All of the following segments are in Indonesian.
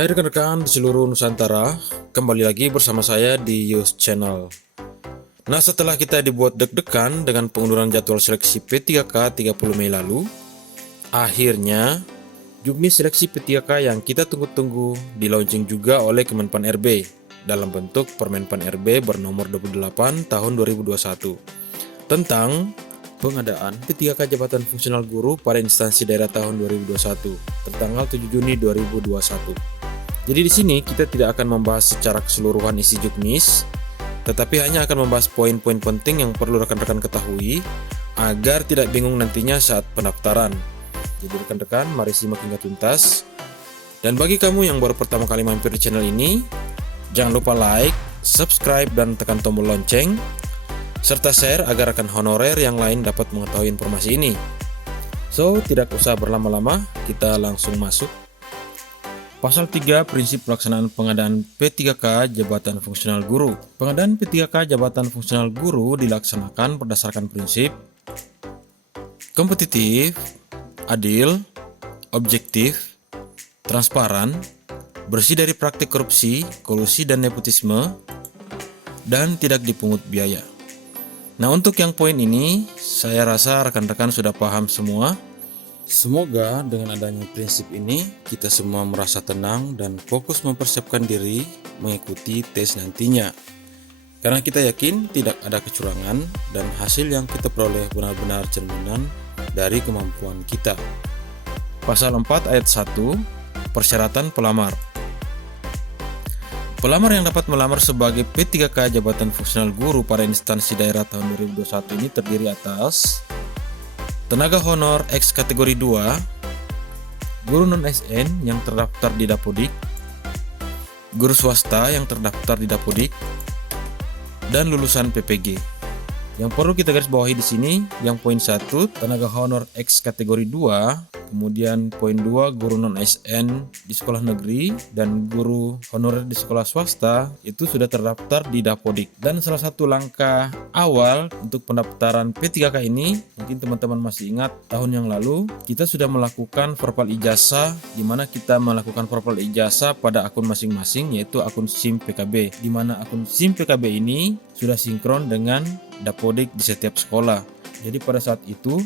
Hai rekan-rekan di seluruh Nusantara, kembali lagi bersama saya di Yus Channel. Nah, setelah kita dibuat deg-degan dengan pengunduran jadwal seleksi P3K 30 Mei lalu, akhirnya juknis seleksi P3K yang kita tunggu-tunggu di-launching juga oleh Kemenpan RB dalam bentuk Permenpan RB bernomor 28 tahun 2021 tentang pengadaan P3K Jabatan Fungsional Guru pada instansi daerah tahun 2021 tertanggal 7 Juni 2021. Jadi di sini kita tidak akan membahas secara keseluruhan isi juknis, tetapi hanya akan membahas poin-poin penting yang perlu rekan-rekan ketahui agar tidak bingung nantinya saat pendaftaran. Jadi rekan-rekan, mari simak hingga tuntas. Dan bagi kamu yang baru pertama kali mampir di channel ini, jangan lupa like, subscribe, dan tekan tombol lonceng, serta share agar rekan honorer yang lain dapat mengetahui informasi ini. So, tidak usah berlama-lama, kita langsung masuk. Pasal 3 Prinsip Pelaksanaan Pengadaan P3K Jabatan Fungsional Guru. Pengadaan P3K Jabatan Fungsional Guru dilaksanakan berdasarkan prinsip kompetitif, adil, objektif, transparan, bersih dari praktik korupsi, kolusi, dan nepotisme, dan tidak dipungut biaya. Nah, untuk yang poin ini, saya rasa rekan-rekan sudah paham semua. Semoga dengan adanya prinsip ini, kita semua merasa tenang dan fokus mempersiapkan diri mengikuti tes nantinya. Karena kita yakin tidak ada kecurangan dan hasil yang kita peroleh benar-benar cerminan dari kemampuan kita. Pasal 4 ayat 1, Persyaratan pelamar. Pelamar yang dapat melamar sebagai P3K Jabatan Fungsional Guru pada instansi daerah tahun 2021 ini terdiri atas tenaga honor X kategori 2, guru non-SN yang terdaftar di Dapodik, guru swasta yang terdaftar di Dapodik, dan lulusan PPG. Yang perlu kita garis bawahi di sini, yang poin 1, tenaga honor X kategori 2, kemudian poin 2, guru non-SN di sekolah negeri dan guru honorer di sekolah swasta itu sudah terdaftar di Dapodik. Dan salah satu langkah awal untuk pendaftaran P3K ini, mungkin teman-teman masih ingat tahun yang lalu kita sudah melakukan verbal ijazah, di mana kita melakukan verbal ijazah pada akun masing-masing, yaitu akun SIM PKB, di mana akun SIM PKB ini sudah sinkron dengan Dapodik di setiap sekolah. Jadi pada saat itu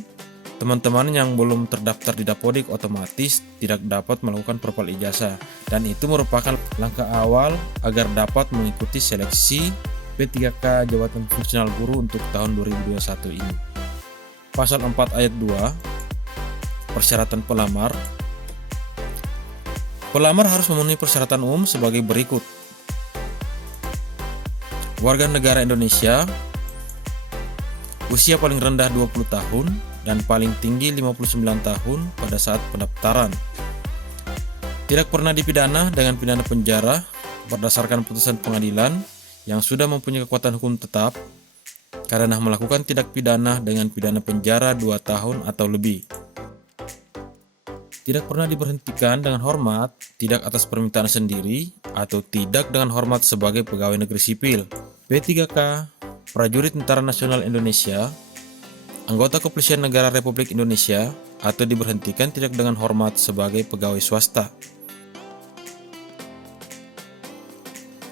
teman-teman yang belum terdaftar di Dapodik otomatis tidak dapat melakukan verbal ijazah, dan itu merupakan langkah awal agar dapat mengikuti seleksi P3K Jabatan Fungsional Guru untuk tahun 2021 ini. Pasal 4 ayat 2, Persyaratan pelamar. Pelamar harus memenuhi persyaratan umum sebagai berikut. Warga negara Indonesia, usia paling rendah 20 tahun dan paling tinggi 59 tahun pada saat pendaftaran. Tidak pernah dipidana dengan pidana penjara berdasarkan putusan pengadilan yang sudah mempunyai kekuatan hukum tetap karena melakukan tindak pidana dengan pidana penjara 2 tahun atau lebih. Tidak pernah diberhentikan dengan hormat, tidak atas permintaan sendiri, atau tidak dengan hormat sebagai pegawai negeri sipil. P3K, prajurit Tentara Nasional Indonesia, anggota Kepolisian Negara Republik Indonesia, atau diberhentikan tidak dengan hormat sebagai pegawai swasta.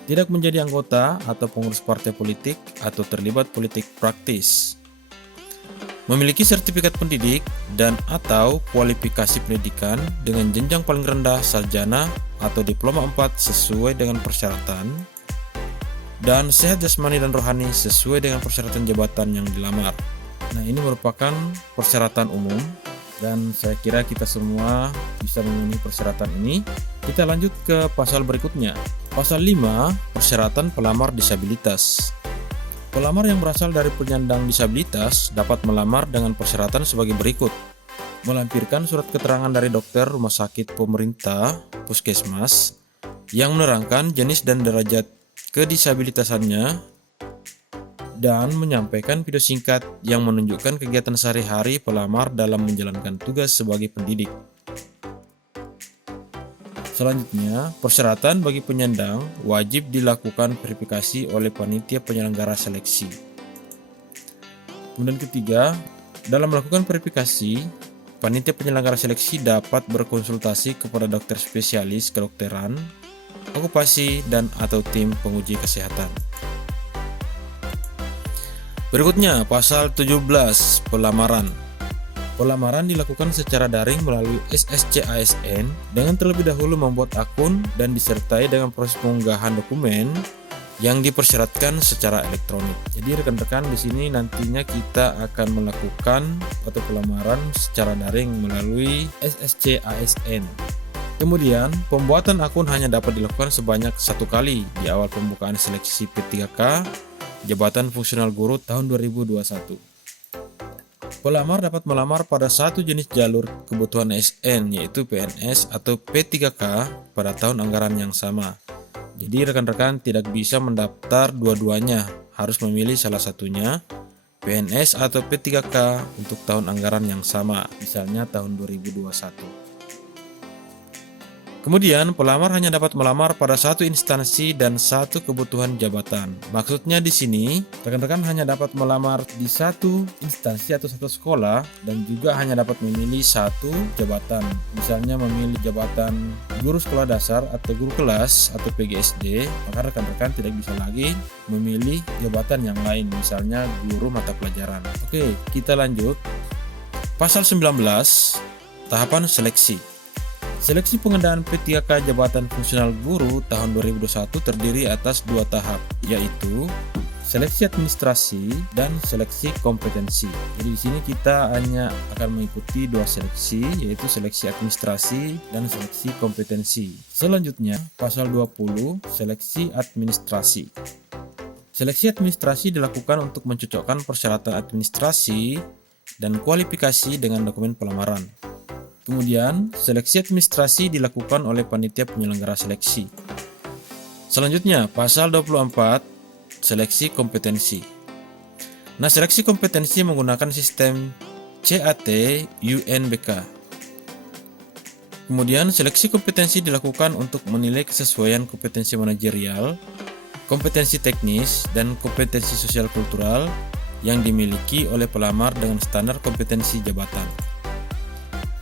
Tidak menjadi anggota atau pengurus partai politik atau terlibat politik praktis. Memiliki sertifikat pendidik dan atau kualifikasi pendidikan dengan jenjang paling rendah sarjana atau diploma 4 sesuai dengan persyaratan, dan sehat jasmani dan rohani sesuai dengan persyaratan jabatan yang dilamar. Nah, ini merupakan persyaratan umum dan saya kira kita semua bisa memenuhi persyaratan ini. Kita lanjut ke pasal berikutnya. Pasal 5, Persyaratan pelamar disabilitas. Pelamar yang berasal dari penyandang disabilitas dapat melamar dengan persyaratan sebagai berikut. Melampirkan surat keterangan dari dokter rumah sakit pemerintah, puskesmas, yang menerangkan jenis dan derajat kedisabilitasannya, dan menyampaikan video singkat yang menunjukkan kegiatan sehari-hari pelamar dalam menjalankan tugas sebagai pendidik. Selanjutnya, persyaratan bagi penyandang wajib dilakukan verifikasi oleh panitia penyelenggara seleksi. Kemudian ketiga, dalam melakukan verifikasi, panitia penyelenggara seleksi dapat berkonsultasi kepada dokter spesialis kedokteran, okupasi, dan atau tim penguji kesehatan. Berikutnya, pasal 17, pelamaran. Pelamaran dilakukan secara daring melalui SSC ASN dengan terlebih dahulu membuat akun dan disertai dengan proses pengunggahan dokumen yang dipersyaratkan secara elektronik. Jadi rekan-rekan, di sini nantinya kita akan melakukan atau pelamaran secara daring melalui SSC ASN. Kemudian, pembuatan akun hanya dapat dilakukan sebanyak 1 kali di awal pembukaan seleksi P3K Jabatan Fungsional Guru tahun 2021. Pelamar dapat melamar pada satu jenis jalur kebutuhan ASN, yaitu PNS atau P3K pada tahun anggaran yang sama. Jadi rekan-rekan tidak bisa mendaftar dua-duanya, harus memilih salah satunya, PNS atau P3K untuk tahun anggaran yang sama, misalnya tahun 2021. Kemudian, pelamar hanya dapat melamar pada satu instansi dan satu kebutuhan jabatan. Maksudnya di sini, rekan-rekan hanya dapat melamar di satu instansi atau satu sekolah dan juga hanya dapat memilih satu jabatan. Misalnya memilih jabatan guru sekolah dasar atau guru kelas atau PGSD, maka rekan-rekan tidak bisa lagi memilih jabatan yang lain, misalnya guru mata pelajaran. Oke, kita lanjut. Pasal 19, tahapan seleksi. Seleksi pengadaan P3K Jabatan Fungsional Guru tahun 2021 terdiri atas 2 tahap, yaitu seleksi administrasi dan seleksi kompetensi. Jadi di sini kita hanya akan mengikuti 2 seleksi, yaitu seleksi administrasi dan seleksi kompetensi. Selanjutnya, pasal 20, seleksi administrasi. Seleksi administrasi dilakukan untuk mencocokkan persyaratan administrasi dan kualifikasi dengan dokumen pelamaran. Kemudian, seleksi administrasi dilakukan oleh panitia penyelenggara seleksi. Selanjutnya, pasal 24, seleksi kompetensi. Nah, seleksi kompetensi menggunakan sistem CAT UNBK. Kemudian, seleksi kompetensi dilakukan untuk menilai kesesuaian kompetensi manajerial, kompetensi teknis, dan kompetensi sosial kultural yang dimiliki oleh pelamar dengan standar kompetensi jabatan.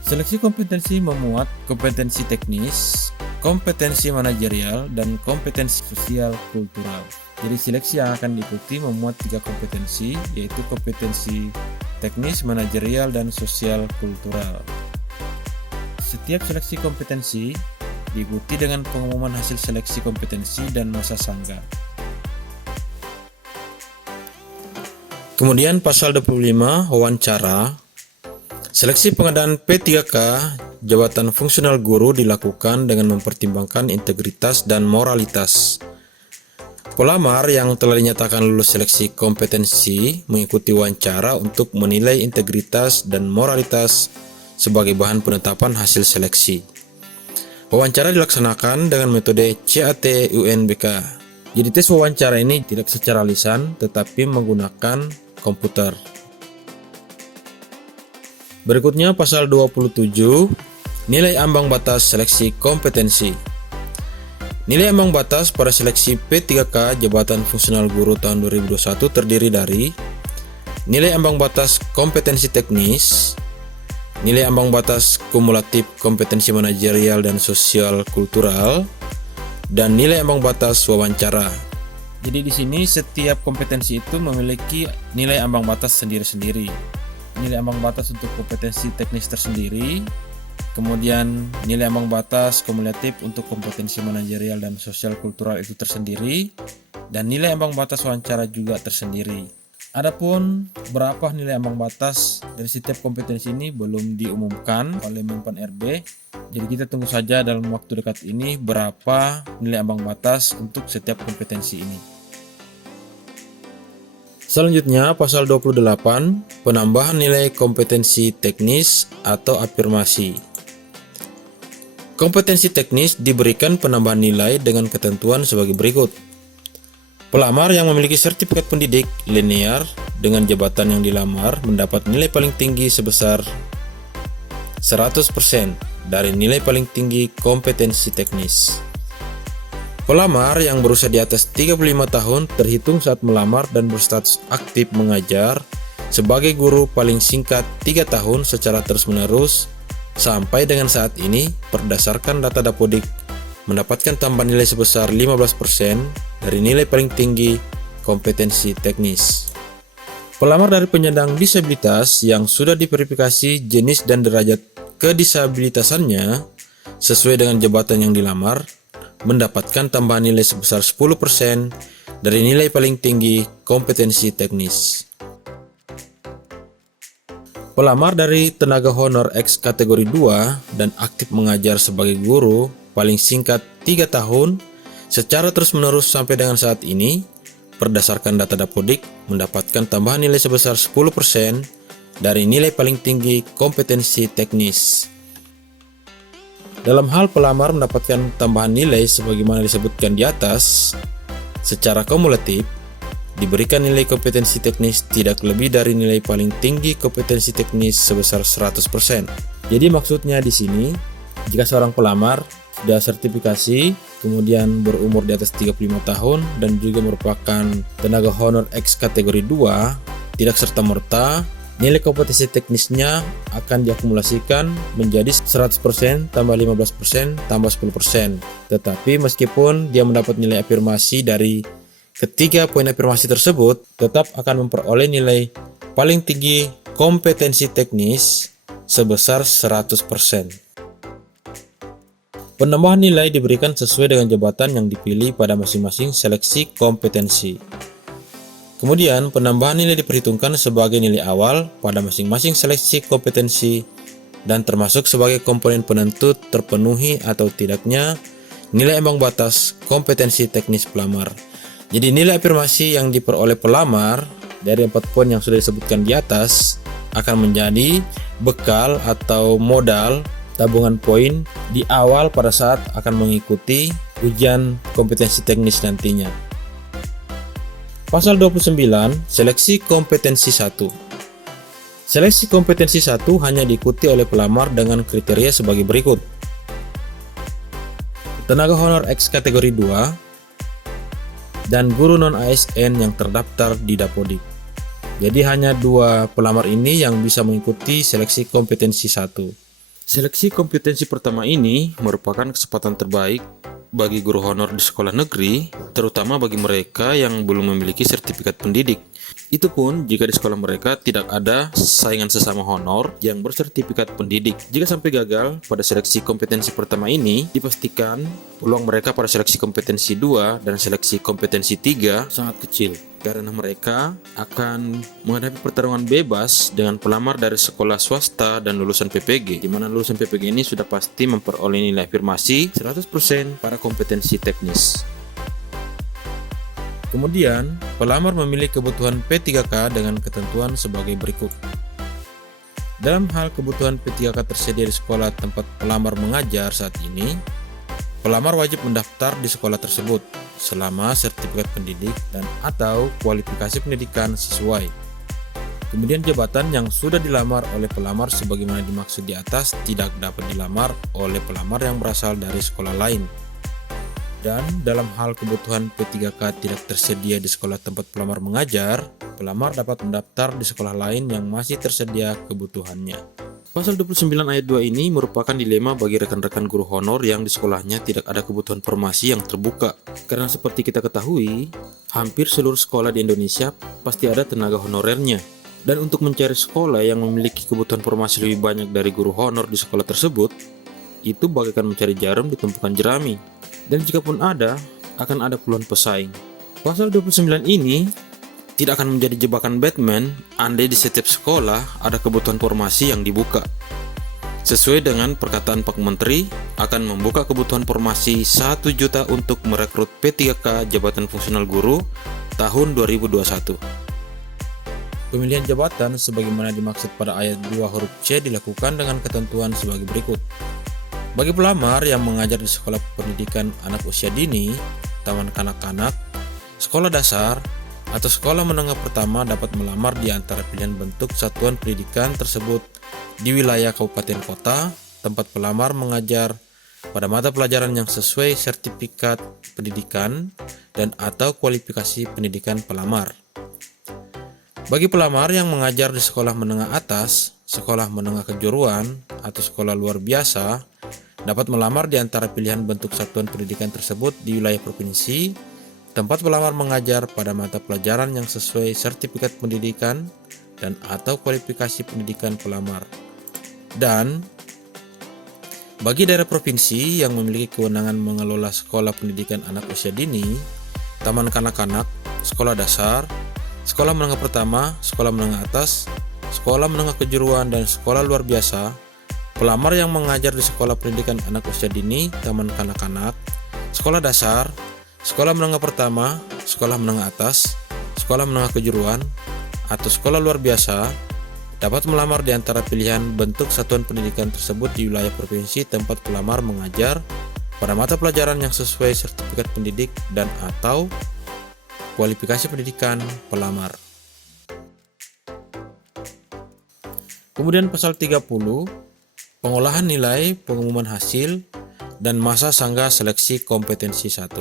Seleksi kompetensi memuat kompetensi teknis, kompetensi manajerial, dan kompetensi sosial kultural. Jadi seleksi yang akan diikuti memuat 3 kompetensi, yaitu kompetensi teknis, manajerial, dan sosial kultural. Setiap seleksi kompetensi diikuti dengan pengumuman hasil seleksi kompetensi dan masa sangga. Kemudian pasal 25, wawancara. Seleksi pengadaan P3K Jabatan Fungsional Guru dilakukan dengan mempertimbangkan integritas dan moralitas. Pelamar yang telah dinyatakan lulus seleksi kompetensi mengikuti wawancara untuk menilai integritas dan moralitas sebagai bahan penetapan hasil seleksi. Wawancara dilaksanakan dengan metode CAT UNBK. Jadi tes wawancara ini tidak secara lisan tetapi menggunakan komputer. Berikutnya pasal 27, nilai ambang batas seleksi kompetensi. Nilai ambang batas pada seleksi P3K Jabatan Fungsional Guru tahun 2021 terdiri dari nilai ambang batas kompetensi teknis, nilai ambang batas kumulatif kompetensi manajerial dan sosial kultural, dan nilai ambang batas wawancara. Jadi di sini setiap kompetensi itu memiliki nilai ambang batas sendiri-sendiri. Nilai ambang batas untuk kompetensi teknis tersendiri, kemudian nilai ambang batas kumulatif untuk kompetensi manajerial dan sosial kultural itu tersendiri, dan nilai ambang batas wawancara juga tersendiri. Adapun berapa nilai ambang batas dari setiap kompetensi ini belum diumumkan oleh Menpan RB, jadi kita tunggu saja dalam waktu dekat ini berapa nilai ambang batas untuk setiap kompetensi ini. Selanjutnya, pasal 28, penambahan nilai kompetensi teknis atau afirmasi. Kompetensi teknis diberikan penambahan nilai dengan ketentuan sebagai berikut. Pelamar yang memiliki sertifikat pendidik linear dengan jabatan yang dilamar mendapat nilai paling tinggi sebesar 100% dari nilai paling tinggi kompetensi teknis. Pelamar yang berusia di atas 35 tahun terhitung saat melamar dan berstatus aktif mengajar sebagai guru paling singkat 3 tahun secara terus-menerus sampai dengan saat ini berdasarkan data Dapodik mendapatkan tambahan nilai sebesar 15% dari nilai paling tinggi kompetensi teknis. Pelamar dari penyandang disabilitas yang sudah diverifikasi jenis dan derajat kedisabilitasannya sesuai dengan jabatan yang dilamar mendapatkan tambahan nilai sebesar 10% dari nilai paling tinggi kompetensi teknis. Pelamar dari tenaga honor X kategori 2 dan aktif mengajar sebagai guru paling singkat 3 tahun secara terus-menerus sampai dengan saat ini berdasarkan data Dapodik mendapatkan tambahan nilai sebesar 10% dari nilai paling tinggi kompetensi teknis. Dalam hal pelamar mendapatkan tambahan nilai sebagaimana disebutkan di atas, secara kumulatif diberikan nilai kompetensi teknis tidak lebih dari nilai paling tinggi kompetensi teknis sebesar 100%. Jadi maksudnya di sini, jika seorang pelamar sudah sertifikasi, kemudian berumur di atas 35 tahun dan juga merupakan tenaga honor X kategori 2, tidak serta-merta nilai kompetensi teknisnya akan diakumulasikan menjadi 100% tambah 15% tambah 10%. Tetapi meskipun dia mendapat nilai afirmasi dari ketiga poin afirmasi tersebut, tetap akan memperoleh nilai paling tinggi kompetensi teknis sebesar 100%. Penambahan nilai diberikan sesuai dengan jabatan yang dipilih pada masing-masing seleksi kompetensi. Kemudian, penambahan nilai diperhitungkan sebagai nilai awal pada masing-masing seleksi kompetensi dan termasuk sebagai komponen penentu terpenuhi atau tidaknya nilai ambang batas kompetensi teknis pelamar. Jadi nilai afirmasi yang diperoleh pelamar dari 4 poin yang sudah disebutkan di atas akan menjadi bekal atau modal tabungan poin di awal pada saat akan mengikuti ujian kompetensi teknis nantinya. Pasal 29, seleksi kompetensi 1. Seleksi kompetensi 1 hanya diikuti oleh pelamar dengan kriteria sebagai berikut. Tenaga honor X kategori 2 dan guru non-ASN yang terdaftar di Dapodik. Jadi hanya 2 pelamar ini yang bisa mengikuti seleksi kompetensi 1. Seleksi kompetensi pertama ini merupakan kesempatan terbaik bagi guru honor di sekolah negeri, terutama bagi mereka yang belum memiliki sertifikat pendidik. Itu pun jika di sekolah mereka tidak ada saingan sesama honor yang bersertifikat pendidik. Jika sampai gagal pada seleksi kompetensi pertama ini, dipastikan peluang mereka pada seleksi kompetensi 2 dan seleksi kompetensi 3 sangat kecil. Karena mereka akan menghadapi pertarungan bebas dengan pelamar dari sekolah swasta dan lulusan PPG, di mana lulusan PPG ini sudah pasti memperoleh nilai afirmasi 100% pada kompetensi teknis. Kemudian, pelamar memilih kebutuhan P3K dengan ketentuan sebagai berikut. Dalam hal kebutuhan P3K tersedia di sekolah tempat pelamar mengajar saat ini, pelamar wajib mendaftar di sekolah tersebut selama sertifikat pendidik dan atau kualifikasi pendidikan sesuai. Kemudian jabatan yang sudah dilamar oleh pelamar sebagaimana dimaksud di atas tidak dapat dilamar oleh pelamar yang berasal dari sekolah lain. Dan dalam hal kebutuhan P3K tidak tersedia di sekolah tempat pelamar mengajar, pelamar dapat mendaftar di sekolah lain yang masih tersedia kebutuhannya. Pasal 29 ayat 2 ini merupakan dilema bagi rekan-rekan guru honor yang di sekolahnya tidak ada kebutuhan formasi yang terbuka. Karena seperti kita ketahui, hampir seluruh sekolah di Indonesia pasti ada tenaga honorernya. Dan untuk mencari sekolah yang memiliki kebutuhan formasi lebih banyak dari guru honor di sekolah tersebut, itu bagaikan mencari jarum di tumpukan jerami. Dan jika pun ada, akan ada puluhan pesaing. Pasal 29 ini tidak akan menjadi jebakan Batman andai di setiap sekolah ada kebutuhan formasi yang dibuka. Sesuai dengan perkataan Pak Menteri, akan membuka kebutuhan formasi 1 juta untuk merekrut P3K jabatan fungsional guru tahun 2021. Pemilihan jabatan sebagaimana dimaksud pada ayat 2 huruf C dilakukan dengan ketentuan sebagai berikut. Bagi pelamar yang mengajar di sekolah pendidikan anak usia dini, taman kanak-kanak, sekolah dasar, atau sekolah menengah pertama dapat melamar di antara pilihan bentuk satuan pendidikan tersebut di wilayah kabupaten kota tempat pelamar mengajar pada mata pelajaran yang sesuai sertifikat pendidikan dan atau kualifikasi pendidikan pelamar. Bagi pelamar yang mengajar di sekolah menengah atas, sekolah menengah kejuruan, atau sekolah luar biasa, dapat melamar di antara pilihan bentuk satuan pendidikan tersebut di wilayah provinsi, tempat pelamar mengajar pada mata pelajaran yang sesuai sertifikat pendidikan dan atau kualifikasi pendidikan pelamar. Dan bagi daerah provinsi yang memiliki kewenangan mengelola sekolah pendidikan anak usia dini, taman kanak-kanak, sekolah dasar, sekolah menengah pertama, sekolah menengah atas, sekolah menengah kejuruan, dan sekolah luar biasa, pelamar yang mengajar di sekolah pendidikan anak usia dini, taman kanak-kanak, sekolah dasar, sekolah menengah pertama, sekolah menengah atas, sekolah menengah kejuruan, atau sekolah luar biasa, dapat melamar di antara pilihan bentuk satuan pendidikan tersebut di wilayah provinsi tempat pelamar mengajar pada mata pelajaran yang sesuai sertifikat pendidik dan atau kualifikasi pendidikan pelamar. Kemudian pasal 30, pengolahan nilai, pengumuman hasil, dan masa sanggah seleksi kompetensi 1.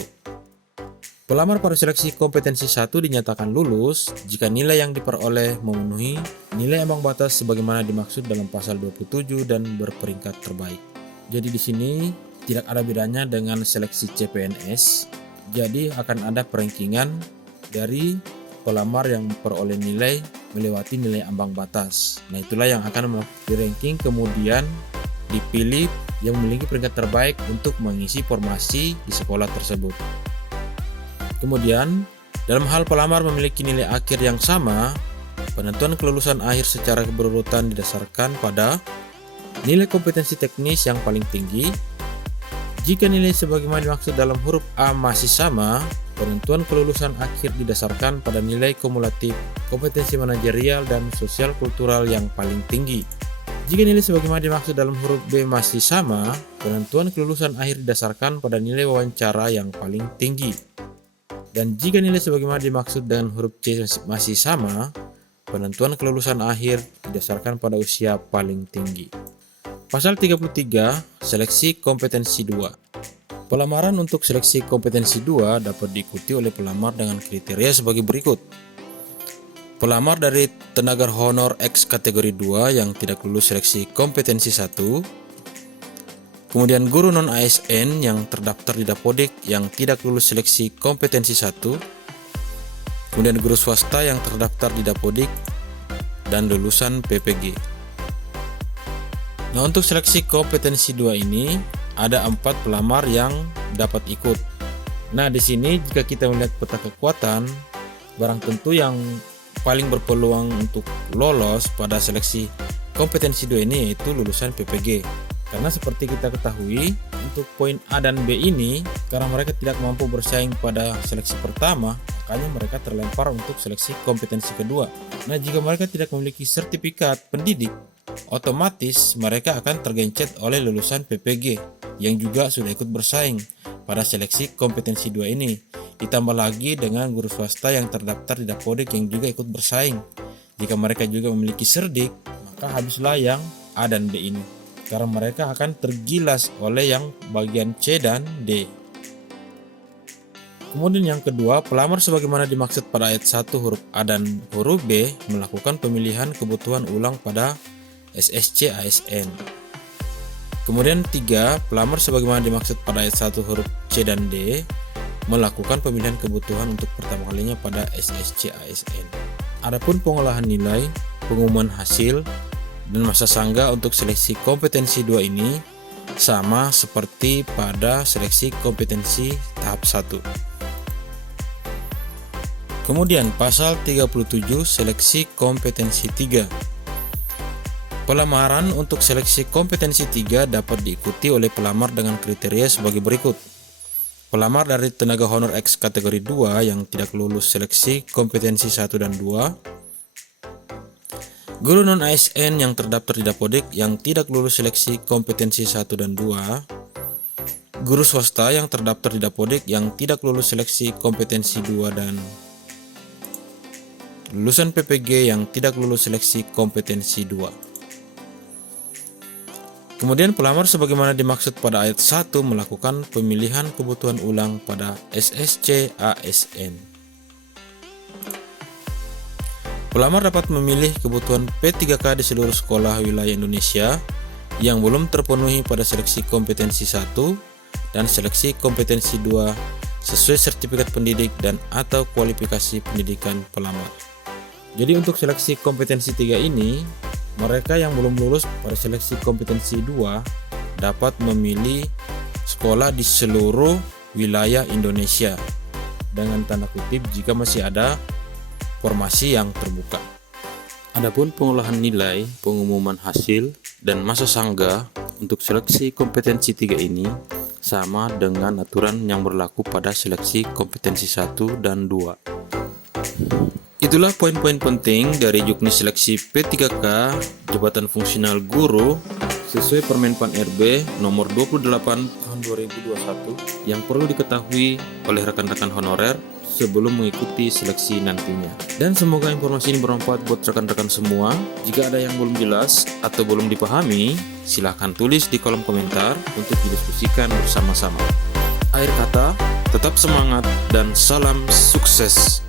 Pelamar pada seleksi kompetensi 1 dinyatakan lulus jika nilai yang diperoleh memenuhi nilai ambang batas sebagaimana dimaksud dalam pasal 27 dan berperingkat terbaik. Jadi di sini tidak ada bedanya dengan seleksi CPNS. Jadi akan ada perankingan dari pelamar yang memperoleh nilai melewati nilai ambang batas. Nah, itulah yang akan di-ranking kemudian dipilih yang memiliki peringkat terbaik untuk mengisi formasi di sekolah tersebut. Kemudian, dalam hal pelamar memiliki nilai akhir yang sama, penentuan kelulusan akhir secara berurutan didasarkan pada nilai kompetensi teknis yang paling tinggi. Jika nilai sebagaimana dimaksud dalam huruf A masih sama, penentuan kelulusan akhir didasarkan pada nilai kumulatif kompetensi manajerial dan sosial kultural yang paling tinggi. Jika nilai sebagaimana dimaksud dalam huruf B masih sama, penentuan kelulusan akhir didasarkan pada nilai wawancara yang paling tinggi. Dan jika nilai sebagaimana dimaksud dengan huruf C masih sama, penentuan kelulusan akhir didasarkan pada usia paling tinggi. Pasal 33, seleksi kompetensi 2. Pelamaran untuk seleksi kompetensi 2 dapat diikuti oleh pelamar dengan kriteria sebagai berikut. Pelamar dari tenaga honor X kategori 2 yang tidak lulus seleksi kompetensi 1. Kemudian guru non-ASN yang terdaftar di Dapodik yang tidak lulus seleksi kompetensi 1. Kemudian guru swasta yang terdaftar di Dapodik dan lulusan PPG. Nah, untuk seleksi kompetensi 2 ini ada 4 pelamar yang dapat ikut. Nah, di sini jika kita melihat peta kekuatan, barang tentu yang paling berpeluang untuk lolos pada seleksi kompetensi 2 ini yaitu lulusan PPG. Karena seperti kita ketahui, untuk poin A dan B ini, karena mereka tidak mampu bersaing pada seleksi pertama, makanya mereka terlempar untuk seleksi kompetensi kedua. Nah, jika mereka tidak memiliki sertifikat pendidik, otomatis mereka akan tergencet oleh lulusan PPG yang juga sudah ikut bersaing pada seleksi kompetensi 2 ini. Ditambah lagi dengan guru swasta yang terdaftar di Dapodik yang juga ikut bersaing. Jika mereka juga memiliki serdik, maka habislah yang A dan B ini, karena mereka akan tergilas oleh yang bagian C dan D. Kemudian yang kedua, pelamar sebagaimana dimaksud pada ayat 1 huruf A dan huruf B melakukan pemilihan kebutuhan ulang pada SSC ASN. Kemudian 3, pelamar sebagaimana dimaksud pada ayat 1 huruf C dan D melakukan pemilihan kebutuhan untuk pertama kalinya pada SSC ASN. Adapun pengolahan nilai, pengumuman hasil, dan masa sanggah untuk seleksi kompetensi 2 ini sama seperti pada seleksi kompetensi tahap 1. Kemudian pasal 37 seleksi kompetensi 3. Pelamaran untuk seleksi kompetensi 3 dapat diikuti oleh pelamar dengan kriteria sebagai berikut. Pelamar dari tenaga honor X kategori 2 yang tidak lulus seleksi kompetensi 1 dan 2. Guru non-ASN yang terdaftar di Dapodik yang tidak lulus seleksi kompetensi 1 dan 2. Guru swasta yang terdaftar di Dapodik yang tidak lulus seleksi kompetensi 2 dan lulusan PPG yang tidak lulus seleksi kompetensi 2. Kemudian pelamar sebagaimana dimaksud pada ayat 1 melakukan pemilihan kebutuhan ulang pada SSC ASN. Pelamar dapat memilih kebutuhan P3K di seluruh sekolah wilayah Indonesia yang belum terpenuhi pada seleksi kompetensi 1 dan seleksi kompetensi 2 sesuai sertifikat pendidik dan atau kualifikasi pendidikan pelamar. Jadi untuk seleksi kompetensi 3 ini, mereka yang belum lulus pada seleksi kompetensi 2 dapat memilih sekolah di seluruh wilayah Indonesia dengan tanda kutip jika masih ada formasi yang terbuka. Adapun pengolahan nilai, pengumuman hasil, dan masa sanggah untuk seleksi kompetensi 3 ini sama dengan aturan yang berlaku pada seleksi kompetensi 1 dan 2. Itulah poin-poin penting dari juknis seleksi P3K Jabatan Fungsional Guru sesuai Permenpan RB nomor 28 tahun 2021 yang perlu diketahui oleh rekan-rekan honorer sebelum mengikuti seleksi nantinya. Dan semoga informasi ini bermanfaat buat rekan-rekan semua. Jika ada yang belum jelas atau belum dipahami, silahkan tulis di kolom komentar untuk didiskusikan bersama-sama. Akhir kata, tetap semangat dan salam sukses.